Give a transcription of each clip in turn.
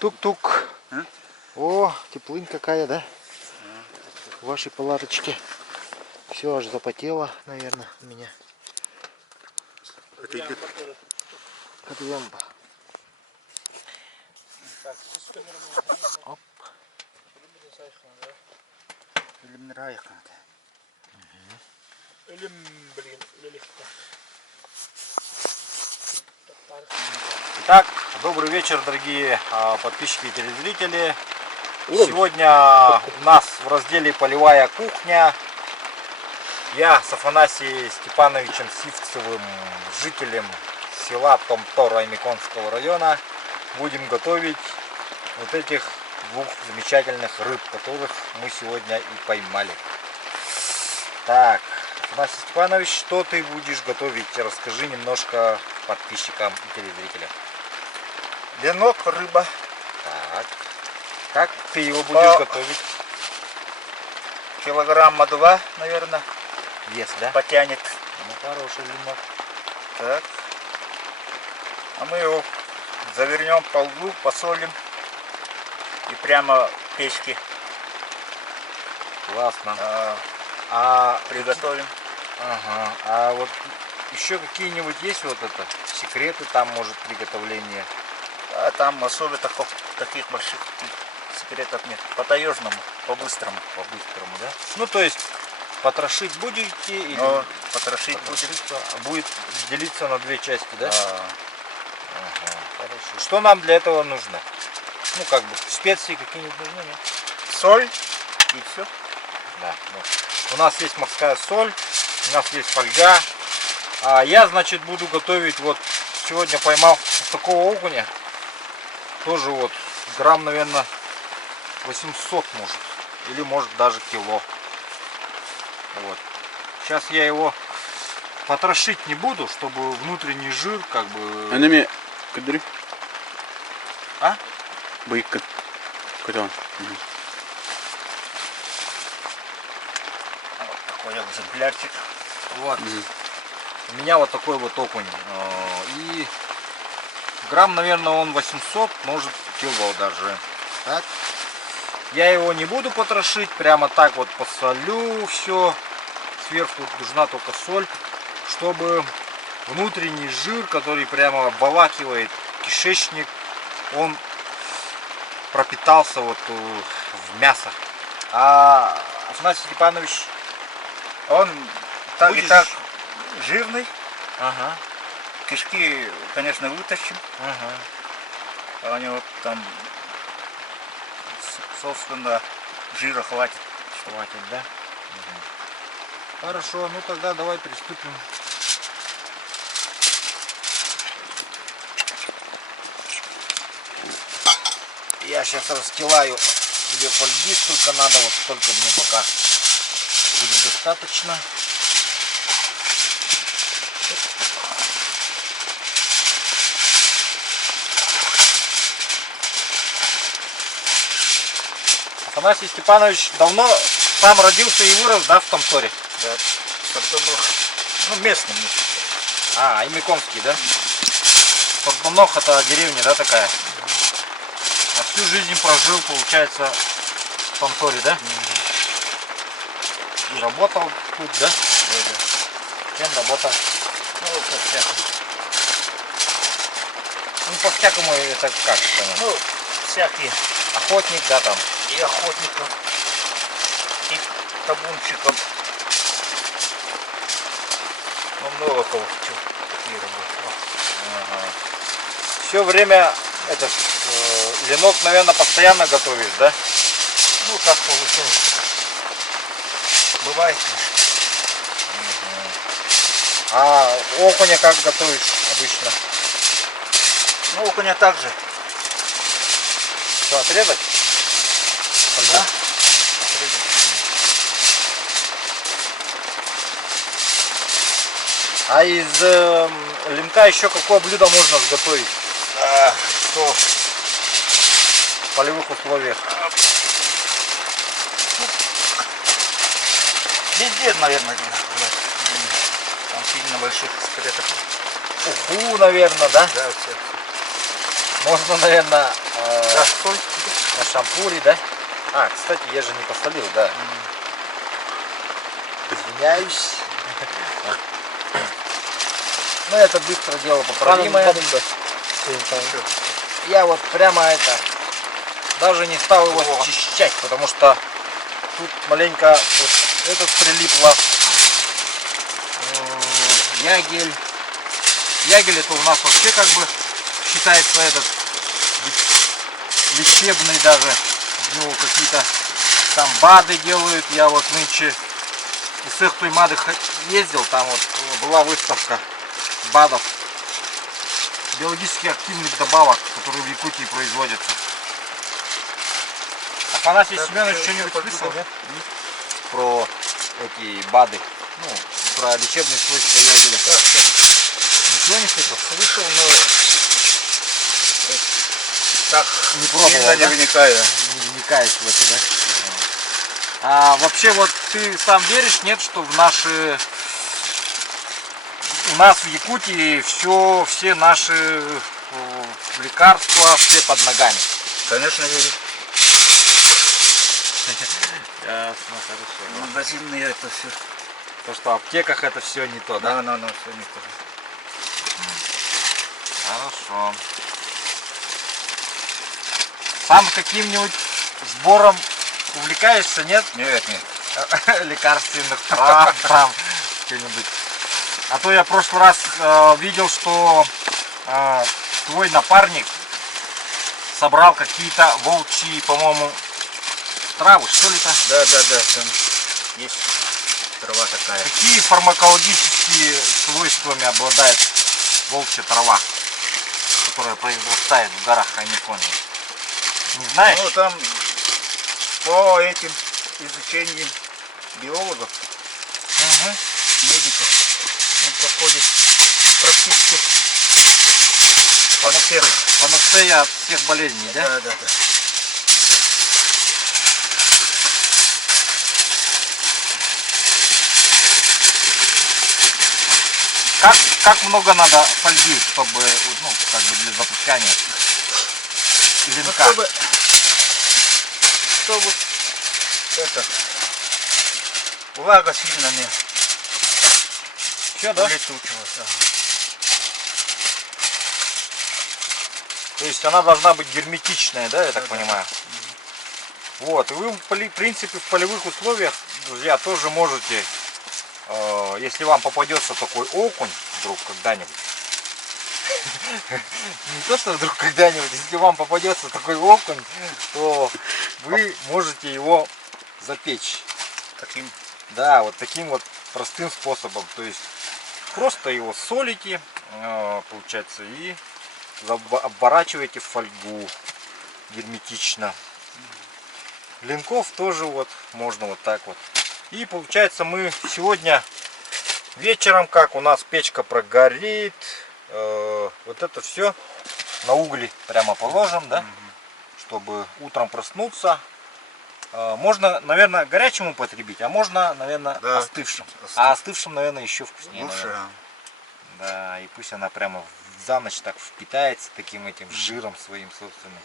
Тук-тук. О, теплынь какая, да? В вашей палаточке. Все аж запотело, наверное, у меня. Это идет. Оп. Итак, добрый вечер, дорогие подписчики и телезрители. Сегодня у нас в разделе «Полевая кухня». Я с Афанасием Степановичем Сивцевым, жителем села Томтора Аймиконского района, будем готовить вот этих двух замечательных рыб, которых мы сегодня и поймали. Так, Афанасий Степанович, что ты будешь готовить? Расскажи немножко подписчикам и телезрителям. Ленок, рыба. Так, как ты его будешь готовить? Килограмма 2, наверное, Вес, да? потянет. Ну, хороший ленок. Так. А мы его завернем по лбу, посолим и прямо в печке Классно. Приготовим. Ага. А вот еще какие-нибудь есть вот это секреты там, может, приготовления? А там особо таких больших секретов нет. По-таежному, по-быстрому. По-быстрому, да? Ну, то есть потрошить будете или потрошить будет делиться на две части, да? Ага, хорошо. Что нам для этого нужно? Ну, как бы специи какие-нибудь нужны, нет? соль и все. Да, вот. У нас есть морская соль, у нас есть фольга. А я, значит, буду готовить, вот сегодня поймал такого окуня. Тоже вот грамм, наверное, 800 может. Или может даже кило. Вот. Сейчас я его потрошить не буду, чтобы внутренний жир как бы... Анами, кадри. А? Бык, кадри. Вот такой экземплярчик. Вот. У меня вот такой вот окунь. И грамм, наверное, он 800, может кило даже. Так. Я его не буду потрошить, прямо так вот посолю все. Сверху нужна только соль, чтобы внутренний жир, который прямо обволакивает кишечник, он пропитался вот в мясо. А Афанасий Степанович, он так будешь... и так жирный. Ага. Кишки, конечно, вытащим. Ага. А у него там, собственно, жира хватит. Хватит, да? Угу. Хорошо, ну тогда давай приступим. Я сейчас расстилаю себе фольги, сколько надо, вот столько мне пока будет достаточно. Афанасий Степанович давно сам родился и вырос, да, в Томторе? Да, ну, местный. А, Аймиконский, да? Томтонох — это деревня, да, такая? А всю жизнь прожил, получается, в Томторе, да? И работал тут, да? Да. Кем работал? Ну, по-всякому. Ну, по-всякому это как? Ну, всякие. Охотник, да, там? И охотником, и табунщиком. Ну, много кого такие работы. Ага. Все время этот ленок, наверное, постоянно готовишь, да? Ну, как получилось. Бывает. А окуня как готовишь обычно? Ну, окуня так же. Что, отрезать? Да? А из ленка еще какое блюдо можно сготовить? Что? В полевых условиях. Везде, наверное, одинаково. Там сильно больших секретов. Уху, наверное, да? Да, все. Можно, наверное, Да, стой. на шампуре, да? А, кстати, я же не посолил, да. Извиняюсь. Ну, это быстро дело поправимое. Я вот прямо это даже не стал его очищать, потому что тут маленько вот этот прилипло. Ягель. Ягель это у нас вообще как бы считается этот лечебный даже. В него какие-то там БАДы делают. Я вот нынче из их той МАДы ездил, там вот была выставка БАДов, биологически активных добавок, которые в Якутии производятся. Афанасий Семенович что-нибудь слышал, да? Про эти БАДы, ну, про лечебные свойства ягеля. Ничего не слышал? Слышал, но так Не пробовал, сильно не да? вникаю. Не вникаешь в это, да? А вообще вот ты сам веришь, нет, что в наши... У нас в Якутии все наши лекарства, все под ногами. Конечно, верю. Ясно, хорошо. Магазинные это все. То, что в аптеках это все не то, да? Да, все не то. Хорошо. Сам каким-нибудь сбором увлекаешься, нет? Нет. Лекарственных трав, там, что-нибудь. А то я в прошлый раз видел, что твой напарник собрал какие-то волчьи, по-моему, травы, что ли-то? Да, там есть трава такая. Какие фармакологические свойствами обладает волчья трава, которая произрастает в горах Хаймиконе? Не знаешь? Ну, там по этим изучениям биологов, Угу. медиков, он подходит практически по всех. Панацея от всех болезней, да? Да. Как много надо фольги, чтобы, ну, как бы для запускания линка? Чтобы это влага сильно не Все, да? улетучилась. Ага. То есть она должна быть герметичная, да, я так Да. понимаю? Вот, и вы, в принципе, в полевых условиях, друзья, тоже можете, если вам попадется такой окунь вдруг когда-нибудь, не то, что вдруг когда-нибудь, если вам попадется такой окунь, то вы можете его запечь. Таким. Да, вот таким вот простым способом. То есть просто его солите, получается, и обворачиваете в фольгу герметично. Линков тоже вот можно вот так вот. И получается мы сегодня вечером, как у нас печка прогорит, вот это все на угли прямо положим, да, чтобы утром проснуться. Можно, наверное, горячим употребить, а можно, наверное, Да, остывшим. А остывшим, наверное, еще вкуснее. Лучше. Наверное. Да, и пусть она прямо за ночь так впитается таким этим жиром своим собственным.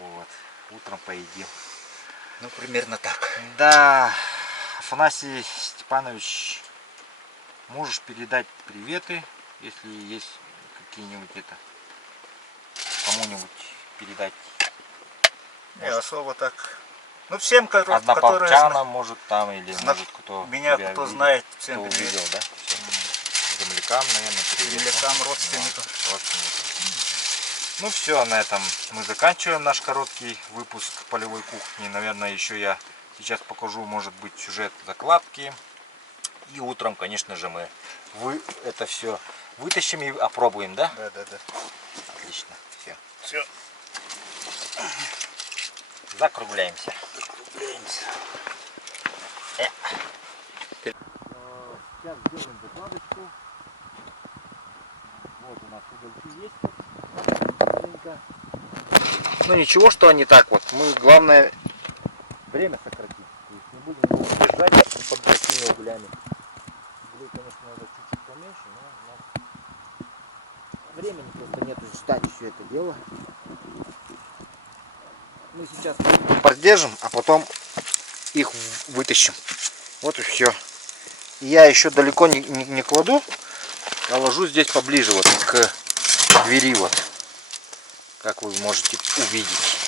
Вот. Утром поедим. Ну, примерно так. Да, Афанасий Степанович, можешь передать приветы, если есть какие-нибудь это, кому-нибудь передать. Не особо так. Ну, всем, которые Однополчанам, может, там, или может кто меня тебя кто видел, знает, кто всем привет. увидел, да? Землякам, наверное, привет. Землякам, да? родственникам. Да, родственникам. Ну все, на этом мы заканчиваем наш короткий выпуск полевой кухни. Наверное, еще я сейчас покажу, может быть, сюжет закладки. И утром, конечно же, мы это все вытащим и опробуем, да? Да. Отлично. Все. Все. Закругляемся. Сейчас сделаем закладочку. Вот у нас угольки есть. Ну ничего, что они так вот. Мы главное время сократить. То есть не будем его держать под большими углями. Углей, конечно, надо чуть-чуть поменьше, но у нас времени просто нету ждать все это дело. Мы сейчас поддержим, а потом их вытащим. Вот и все. Я еще далеко не кладу, а ложу здесь поближе вот к двери вот, как вы можете увидеть.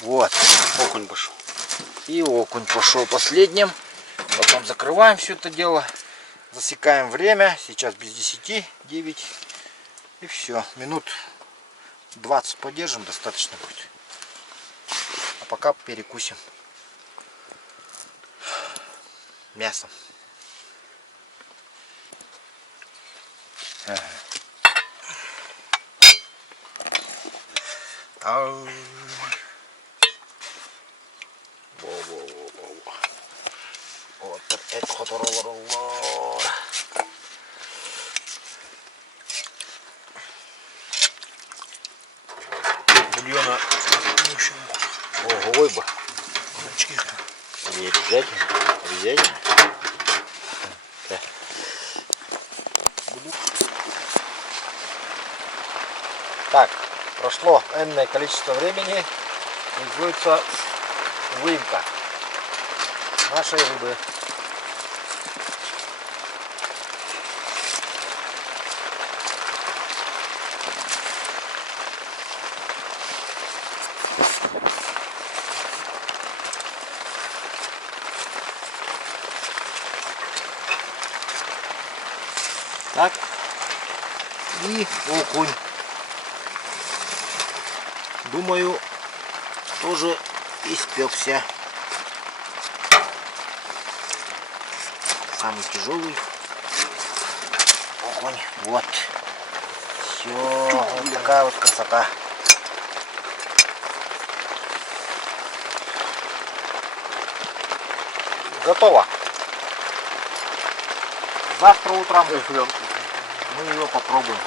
Вот, окунь пошел. И окунь пошел последним. Потом закрываем все это дело. Засекаем время. Сейчас без 10, 9. И все. Минут 20 подержим, достаточно будет. А пока перекусим мясом. Вот опять хоторолоролор. Бульона. Ого, бы. Не обязательно. Обязательно. Да. Так, прошло энное количество времени. Производится выемка нашей рыбы. Так, и окунь. Думаю, тоже испекся. Самый тяжелый окунь. Вот. Все, вот такая вот красота. Готово. Завтра утром мы ее попробуем.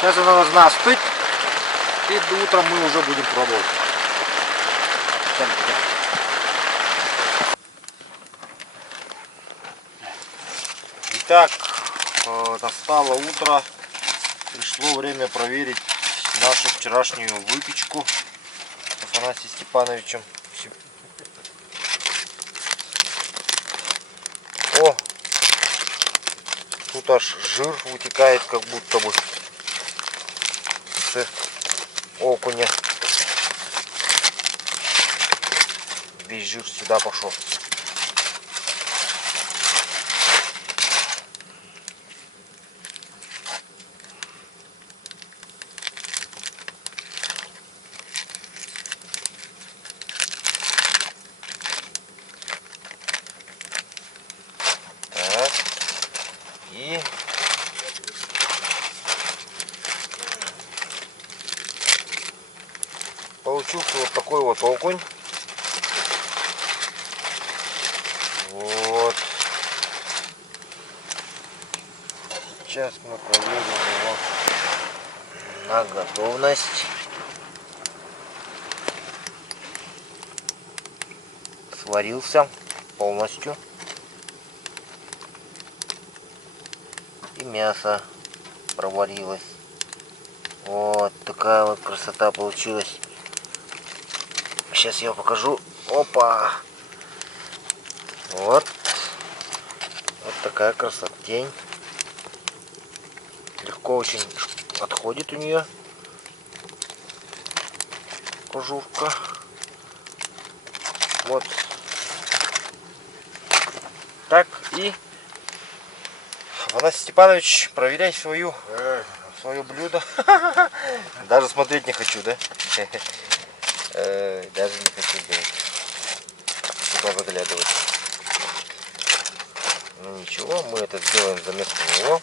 Сейчас она должна остыть, и до утра мы уже будем пробовать. Итак, настало утро, пришло время проверить нашу вчерашнюю выпечку с Афанасием Степановичем. О, тут аж жир вытекает, как будто бы с окуня. Весь жир сюда пошел. Так. И получился вот такой вот окунь. Вот. Сейчас мы проверим его на готовность. Сварился полностью. И мясо проварилось. Вот такая вот красота получилась. Сейчас я покажу. Опа! Вот. Вот такая красотень. Легко очень отходит у нее кожурка. Вот. Так, и Афанасий Степанович, проверяй свое блюдо. Даже смотреть не хочу, да? Даже не хочу туда заглядывать. Ну ничего, мы это сделаем вместо него.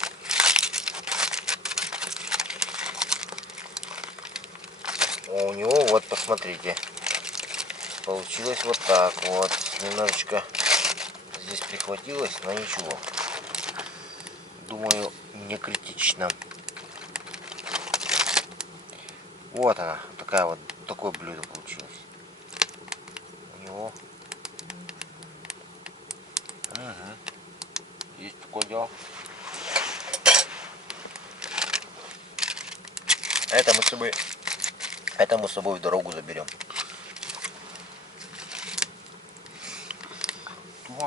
У него вот посмотрите, Получилось вот так вот. Немножечко здесь прихватилось, но ничего. Думаю, не критично. Вот она, такое блюдо получилось. У него. Есть такое дело. Это мы с собой в дорогу заберем.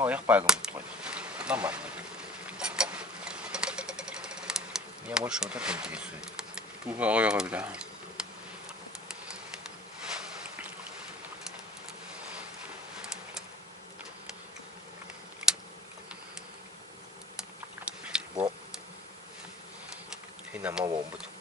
Я пойду. Нормально. Меня больше вот это интересует. Тугая, бля. Бо. И на мову быть.